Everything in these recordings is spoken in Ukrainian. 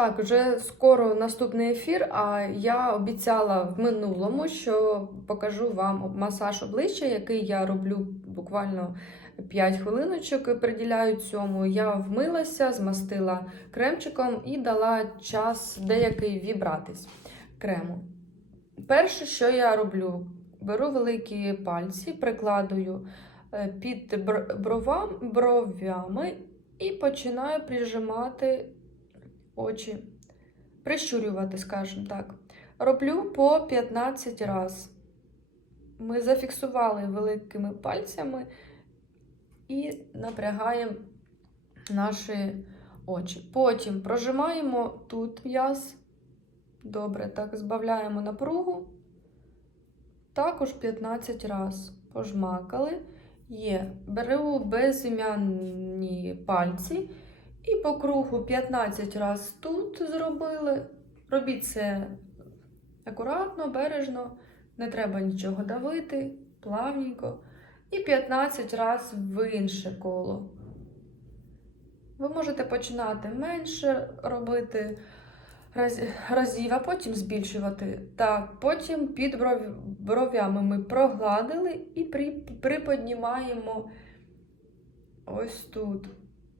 Так, вже скоро наступний ефір. А я обіцяла в минулому, що покажу вам масаж обличчя, який я роблю буквально 5 хвилиночок приділяю цьому. Я вмилася, змастила кремчиком і дала час деякий вібратись крему. Перше, що я роблю, беру великі пальці, прикладую е, під бр- бровам, бровями і починаю прижимати очі, прищурювати, скажімо так. Роблю по 15 раз. Ми зафіксували великими пальцями і напрягаємо наші очі. Потім прожимаємо тут м'яз. Добре, так, збавляємо напругу. Також 15 раз пожмакали. Є. Беру безім'янні пальці і по кругу 15 раз тут зробили. Робіть це акуратно, бережно, не треба нічого давити, плавненько. І 15 раз в інше коло. Ви можете починати менше робити раз- разів, а потім збільшувати. Так, потім під бров- бровями ми прогладили і при- приподнімаємо ось тут.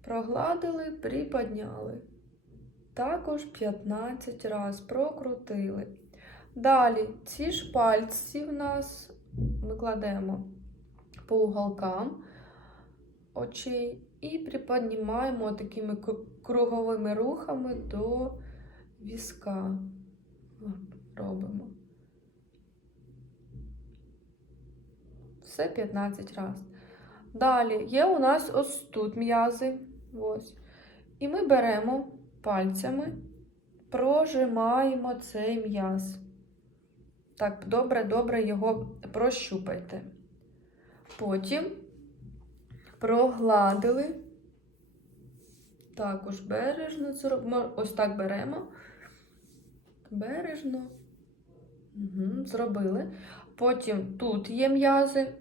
Прогладили, приподняли. Також 15 раз прокрутили. Далі ці ж пальці в нас ми кладемо по уголкам очей і приподнімаємо такими круговими рухами до візка. Робимо. Все 15 разів. Далі є у нас ось тут м'язи. Ось. І ми беремо пальцями, прожимаємо цей м'яз. Так, добре-добре його прощупайте. Потім прогладили. Також бережно це робимо. Ось так беремо. Бережно. Угу, зробили. Потім тут є м'язи,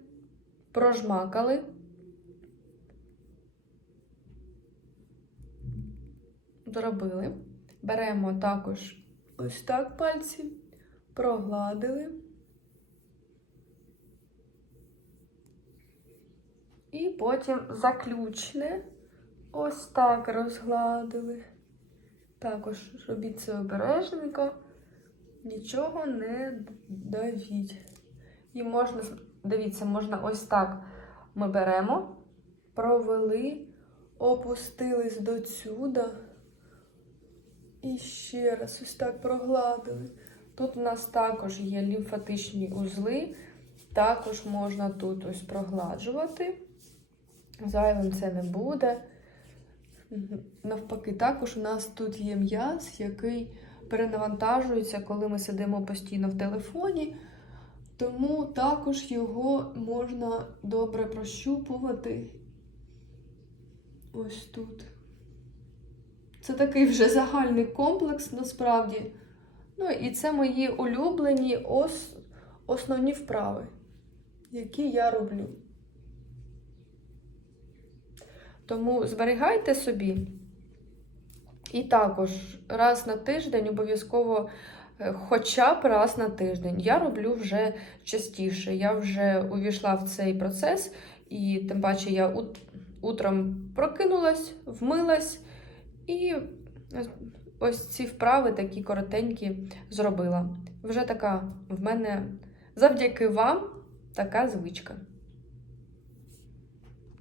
прожмакали. Зробили. Беремо також ось так пальці, прогладили. І потім заключне ось так розгладили. Також робіть це обережненько, нічого не давіть. І можна, дивіться, можна ось так ми беремо, провели, опустились до сюди. І ще раз ось так прогладили. Тут у нас також є лімфатичні узли, також можна тут ось прогладжувати. Зайвим це не буде. Навпаки, також у нас тут є м'яз, який перенавантажується, коли ми сидимо постійно в телефоні. Тому також його можна добре прощупувати ось тут. Це такий вже загальний комплекс насправді. Ну і це мої улюблені ос... основні вправи, які я роблю. Тому зберігайте собі. І також раз на тиждень обов'язково, е, хоча б раз на тиждень. Я роблю вже частіше. Я вже увійшла в цей процес, і тим паче я ут- утром прокинулась, вмилась і ось ці вправи такі коротенькі зробила. Вже така в мене завдяки вам така звичка.